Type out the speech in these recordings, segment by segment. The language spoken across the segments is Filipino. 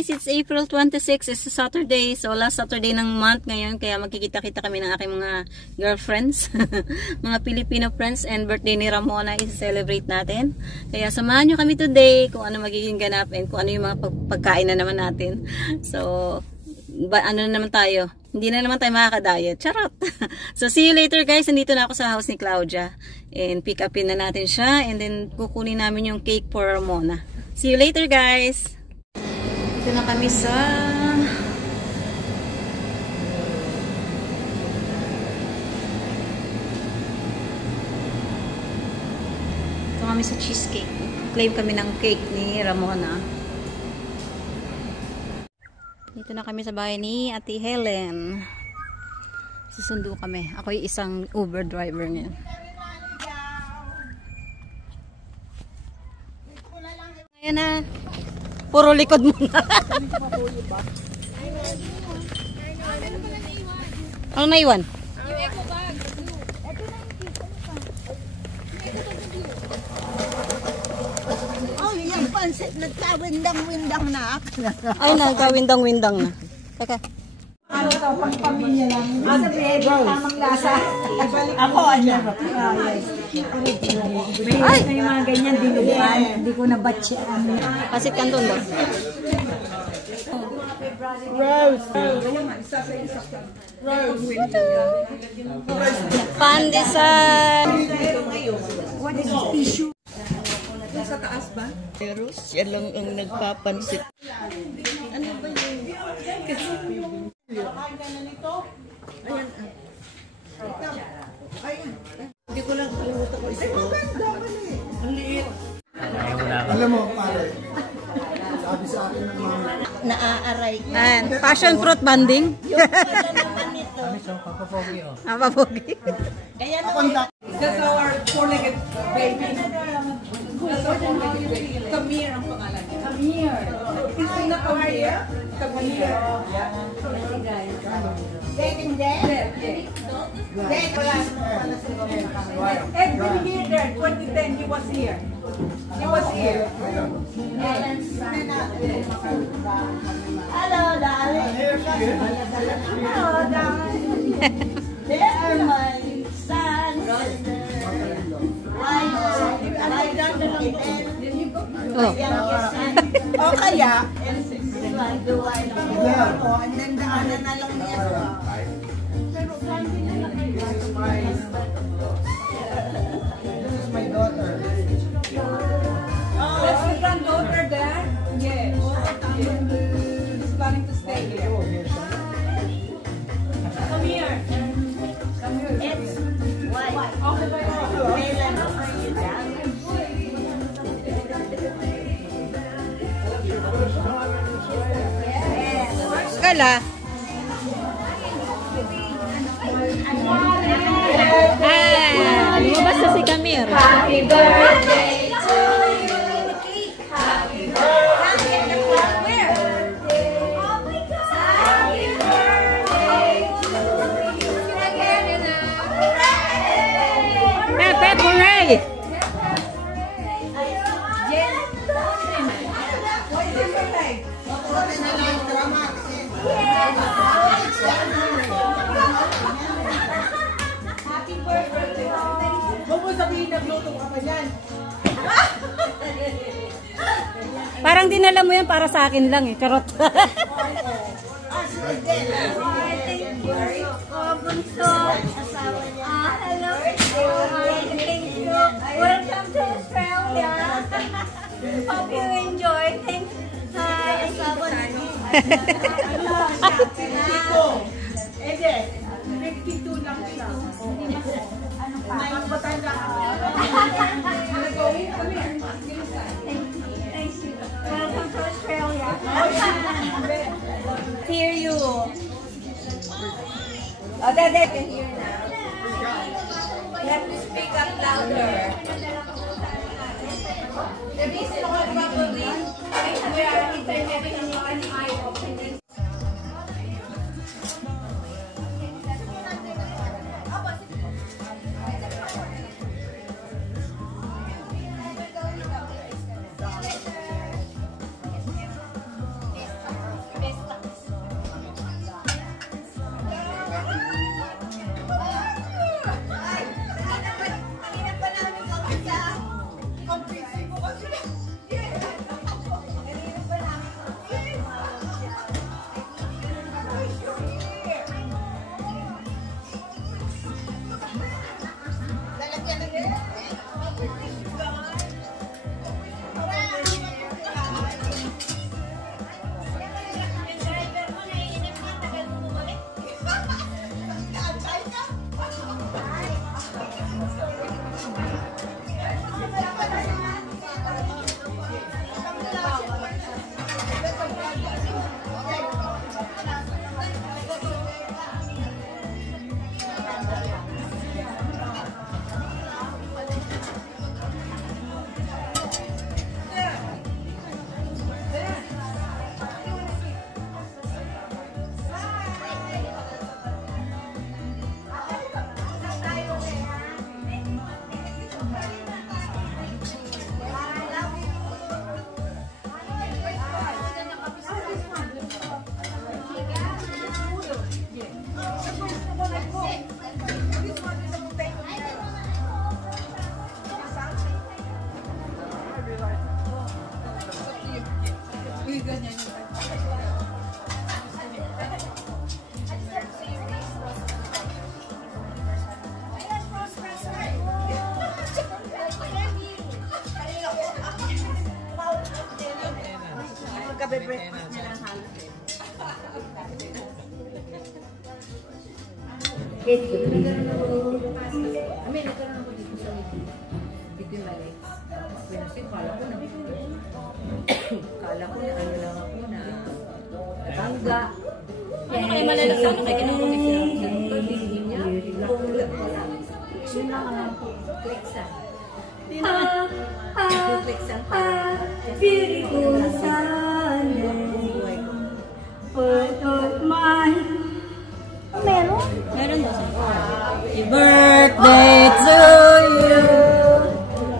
guys, it's April 26. It's a Saturday. So last Saturday ng month ngayon. Kaya magkikita-kita kami ng aking mga girlfriends. Mga Filipino friends. And birthday ni Ramona is-celebrate natin. Kaya samahan nyo kami today kung ano magiging ganap and kung ano yung mga pagkain na naman natin. So, ano na naman tayo? Hindi na naman tayo makaka-diet. Charot! So see you later guys. Nandito na ako sa house ni Claudia. And pick upin na natin siya. And then kukunin namin yung cake for Ramona. See you later guys! Dito na kami sa cheesecake. Claim kami ng cake ni Ramona. Dito na kami sa bahay ni Ate Helen. Susundo kami. Ako yung isang Uber driver niya. Ayan na. Puro likod muna. Ano naiwan? Yung eco bag. Oh, yung pansit nagkawindang-windang na. Ay, nagkawindang-windang na. Teka. Ano daw, pang pamilya lang. Ano sabihin, tamang lasa. Ako, ano? Ay! Yung mga ganyan, dinuguan. Hindi ko nabatsyan. Pasit Canton ba? Rose. Pandesal! What is this tissue? Sa taas ba? Pero siya lang ang nagpapansit. Ano ba yun? Ayan. Hindi ko lang kalimutan ko isa. Ang liit. Alam mo, pare. Sabi sa akin ng mama. Naaaray ka. And passion fruit banding. Papapogi, oh. Papapogi. Kaya naman. That's our four-legged baby. That's our four-legged baby. Tamir ang pangalan niya. Tamir. Christina Tamir. Tamir. Dating there? Date wala. Ed been here there. 2010 he was here. He was here. Hello, darling. Hello, darling. There are my sons. I don't Oh. O kaya, duway lang mo. Ang dandaanan na lang niya. This is my daughter. That's the granddaughter there? Yes. She's planning to stay here. Come here. Come here. It's white. Okay, bye. Kala. Lumabas na si Camille. Happy birthday to you. Happy birthday. Where? Oh my God. Happy birthday to you. Again, Pepe, hooray! Jen. What's your birthday? Happy birthday. Huwag mo sabihin nagluto ka pa dyan. Parang dinala mo yan para sa akin lang eh. Charot. Hello. Thank you. Welcome to Australia. Hope you enjoy. Thanks. Hi. Ede, 52 lang siya. Mas matanda ka. Come here. Thank you. Welcome to Australia. Hear you. Oh, Dede can hear now. You have to speak up louder. The reason why probably we are having an eye opening. ganyan yun. Magkabe-breakfast niya ng halos eh. Nagkaroon ako dito sa between my legs. Kasi kala ko na ano lang ako na natangga. Ano kayo malalasa? Ano kayo kinukulit sila? Pagiging niya, wala. Yun lang ang flexan. Flexan pa. Beautiful Sunday, Fourth of mine. Meron? Meron daw siya. Happy birthday to you.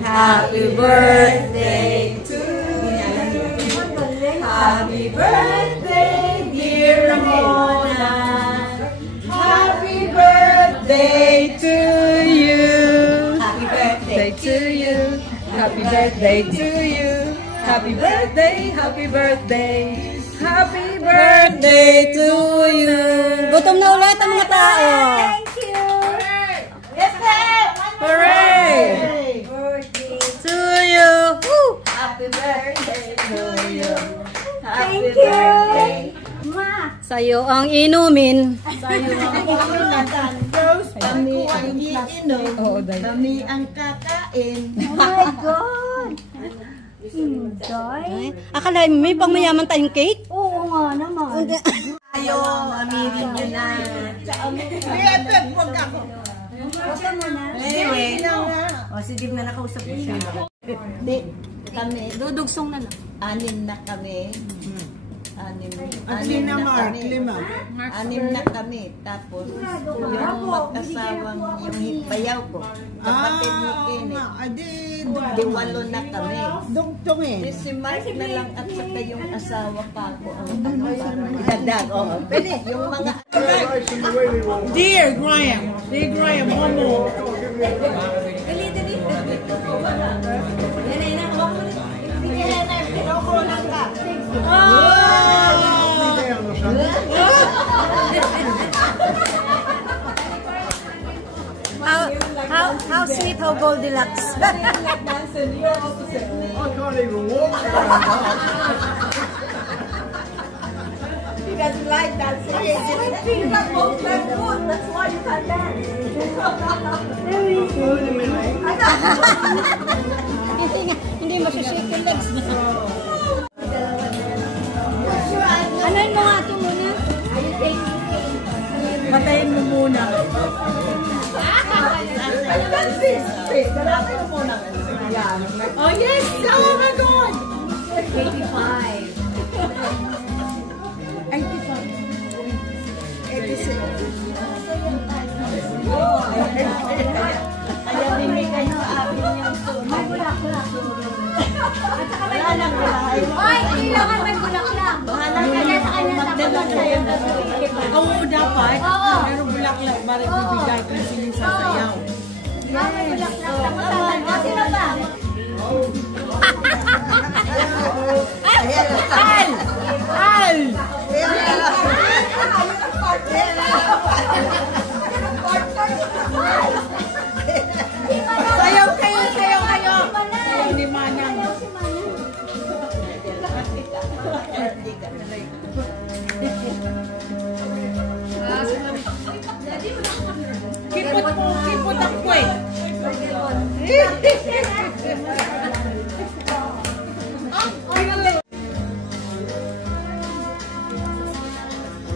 Happy birthday to you. Happy birthday, dear Ramona. Happy birthday to you. Happy birthday To you. Happy birthday to you. Happy birthday, happy birthday. Happy birthday to you. Gutom na ulit ang mga tao. Thank you! Yes, sir! Hooray! Birthday! To you. Woo! Happy birthday to you! Happy birthday! Ma! Sa'yo ang inumin. Kami ang iinom. Kami ang kakain. Oh my God! Enjoy? Ay, akala may pang mayaman tayong cake? Oo nga naman. Ayo, aminin nyo na. Leopard, huwag ako. Huwag ka muna. Anyway. O, si Dim na nakausap ko siya. Hindi, kami. Dudugsong na lang. Anim na kami. Anim na Mark, lima. Anim na kami. Tapos, yung mag-asawang yung bayaw ko. Kapatid ni Kenneth. Di 8 na kami. Si Mark na lang at saka yung asawa pa ko. Idagdag. Pwede, yung mga... Dear Graham, one more. How sweet, how Goldilocks. I can't even walk. He doesn't like that. You got both left foot. That's why you can't dance. Hindi masusik yung legs na. Anoin mo nga ito muna. Patayin mo muna. Oh yes! Oh my God! 86. Kaya binigay sa amin yung suno. May bulaklak. Wala lang bahay. Ay, kailangan may bulaklak. Bahala ka na sa kanya tapos sa'yo. Oo, dapat. Meron bulaklak. Bakit bibigay kung sino sasayaw? May bulaklak. Tapos sasayaw. Sino ba? Al! Sayaw kayo, sayaw kayo. Hindi manang. Kipot ang kway.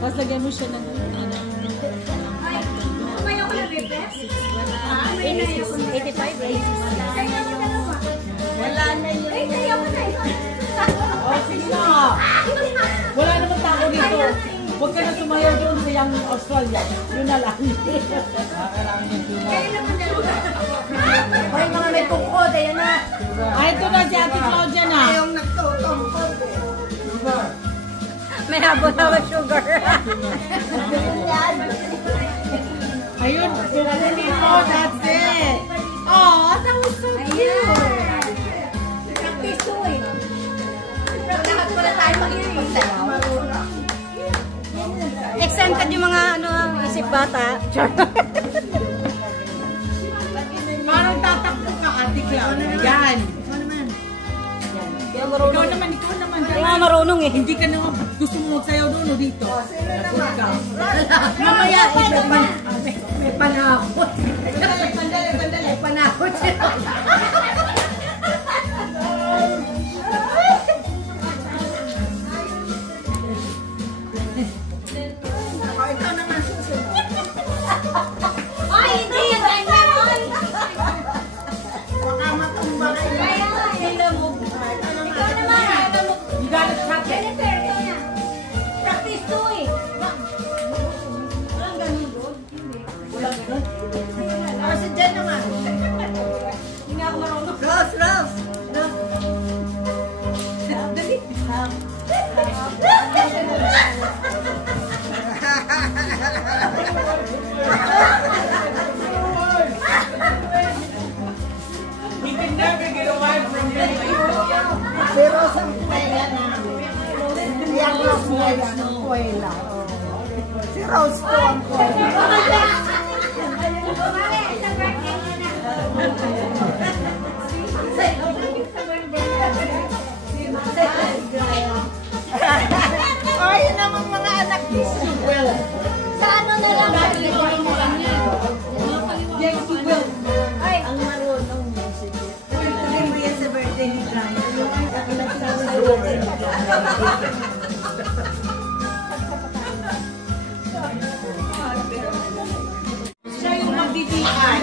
Tapos lagyan mo siya ng Kumayo ko na repes? 85, 86. Wala na yun. Ay, sayaw mo na ito. Oh, sige na. Wala namang tao dito. Huwag ka na sumayaw doon sa yung Australia. Yun na lang. Kailangan yung tuna. Ay, mga may tungkod. Ayan na. Ay, ito na si Ate Claudia na. Yung nagtutungkol. May habol-habol sugar. Ayun, kukunin mo. That's it. Oh, that was so cute. Practice to eh. Lahat pala tayo mag bata. Parang tatakbo ka, Ate Claudia. Yan. Ikaw naman. Hindi nga marunong eh. Hindi ka naman gusto mo magsayaw doon o dito. Ikaw. Mamaya, may panahon. Sandali. Panahon. Ikaw naman susunod. Ay, hindi yan. Ganyan on. Baka matumba kayo. Ikaw naman. You gotta practice. Jennifer, ikaw na. Practice to eh. Walang ganun doon. Walang ganun. Si Jen naman. Hindi ako marunong. Rose! Dali. We can never get away from him. Si Rose ang kaya namin. Yan ang kuwela. Si Rose po ang kuwela. Oh, yun naman mga anak ni Subel. Sa ano na lang? Yes, you will. Ay, Ang marunong music. Tuloy mo yan sa birthday ni Brian. Siya yung magdidian.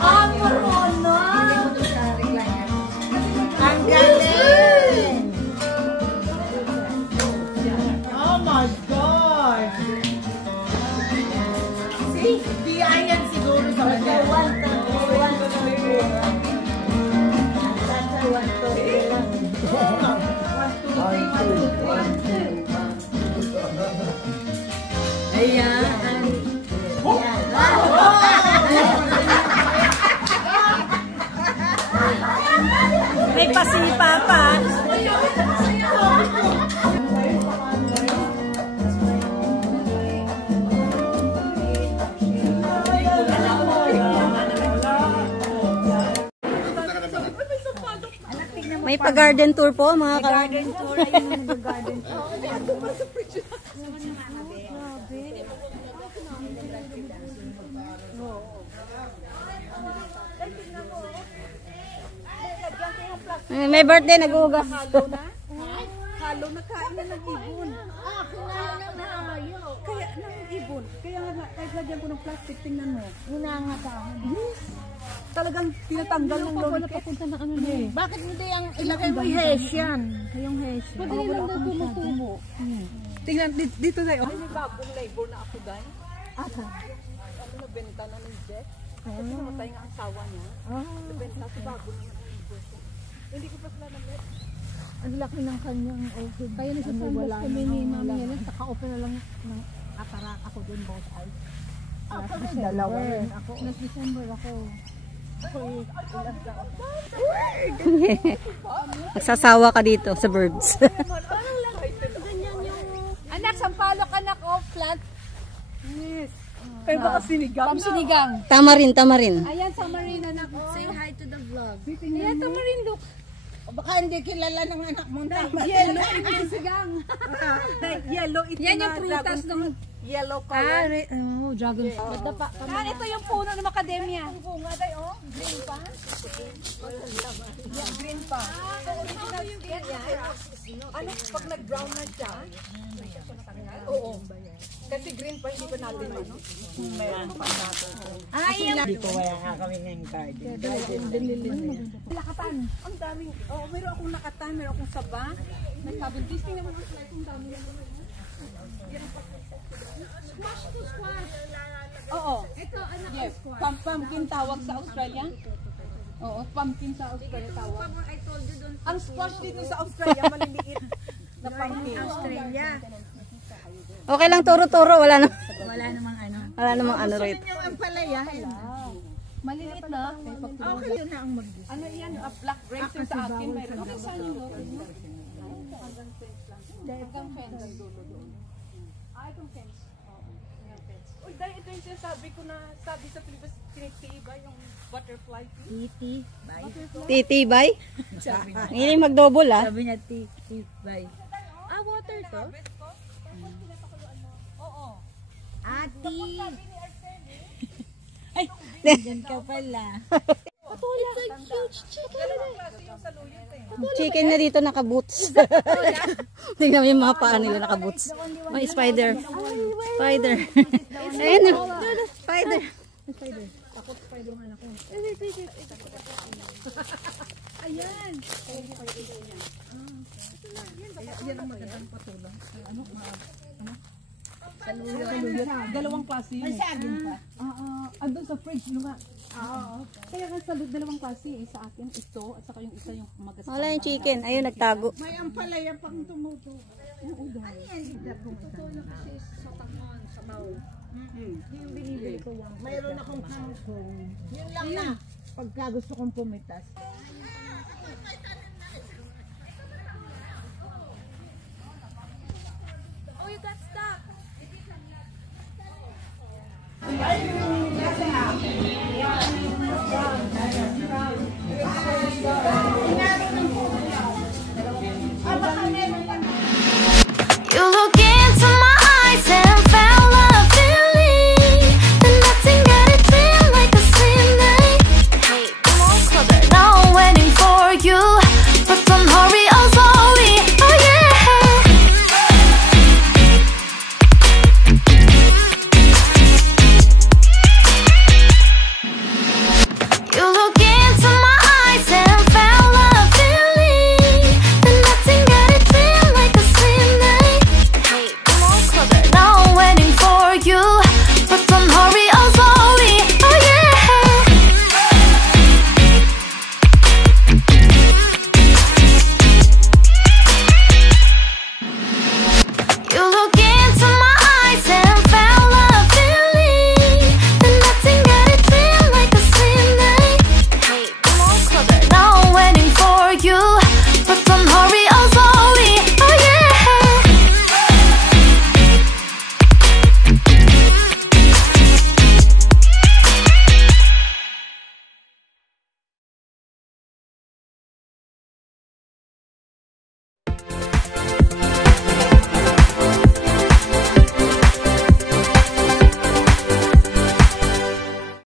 ang marunong. Ang galing! Oh my God! See? Diyan yan siguro sa kanya. Ayan. May pasipa pa. May pa-garden tour po, mga garden tour. Garden tour. May birthday, nag-uugas. Halo na kain na ng ibon. Kinain ng hayo. Kaya ng ibon. Kaya nga, kahit lagyan ko ng plastic, tingnan mo. Hinangatahan. Talagang tinatanggal ng lolo. Napapunta na ano na eh. Bakit hindi ang ilagay mo Hessian? Yung hesian. Madali lang daw tumutubo. Tingnan, dito tayo. Ay, may bagong labor na ako, guys. Ata. Ano na benta na ni Jeff? Kasi namatay nga ang sawa niya. Nabenta sa bago na yung labor. Hindi ko pa sila na-met. Ang laki ng kanyang open. Kaya nasa-sundas kami ni Mami Helen. Naka-open na lang ng atarak ako dun both eyes. Ako rin, dalawa rin ako. Last December ako. Magsasawa ka dito sa birds. Anak, sampalok anak o plant. Yes. Pero baka sinigang. Pamsinigang. Tamarin. Ayan, Tamarin anak. Say hi to the vlog. Ayan, Tamarin, look. O baka hindi kilala ng anak mong tama. Yellow, pamsigang. Yellow, ito Yan na yung prutas ng... yellow color. Oh, dragon fruit. Madapa kami. Ah, ito yung puno ng macadamia. Bunga tayo, oh. Green pa. Green pa. Ano, pag nag-brown na siya, oo. Kasi green pa, hindi pa natin ano. Meron pa natin. Hindi ko wala nga kami ng garden. Lakatan. Ang daming, meron akong nakatan, meron akong saba. Nagkabon, tasting naman ang slide kung dami naman. Squash to squash. Oo. Ito, anak Yes. Pumpkin tawag sa Australia. Oo, pumpkin sa Australia tawag. I told you don't. Ang squash dito sa Australia, maliliit na pumpkin. Australia. Okay lang, turo-turo. Wala Namang ano. ano rito. Yung ampalaya. Maliliit na. Okay, yun na ang mag Ano yan? Black grapes yung sa akin. Meron. Okay, saan yung local mo? Hanggang fence lang. Hanggang fence ang dulo doon. itong fence. Uy, dahil ito yung sinasabi ko na sabi sa Pilipinas, tinitiba yung butterfly pea. Titi, bye. Titibay? Hindi mag-double ah. Sabi niya, titi, bye. Ah, water to? Oo. Ati! Ay, dyan ka pala. It's a huge chicken. Klase yung saluyot eh. Chicken na dito naka-boots. Tingnan mo yung mga paa nila naka-boots. May spider. Spider. Ayun na. Spider. Takot Spider-Man ako. Yan ang magandang patulong. Saluyot. Dalawang klase yun eh. Andun sa fridge nung nga. Kaya nga dalawang klase eh. Sa akin ito at saka yung isa yung magas. Wala yung chicken. Ayun, nagtago. May ampalaya pang tumuto. Mayroon akong kangkong. Yun lang na. Pagka gusto kong pumitas. Oh, you got stuck.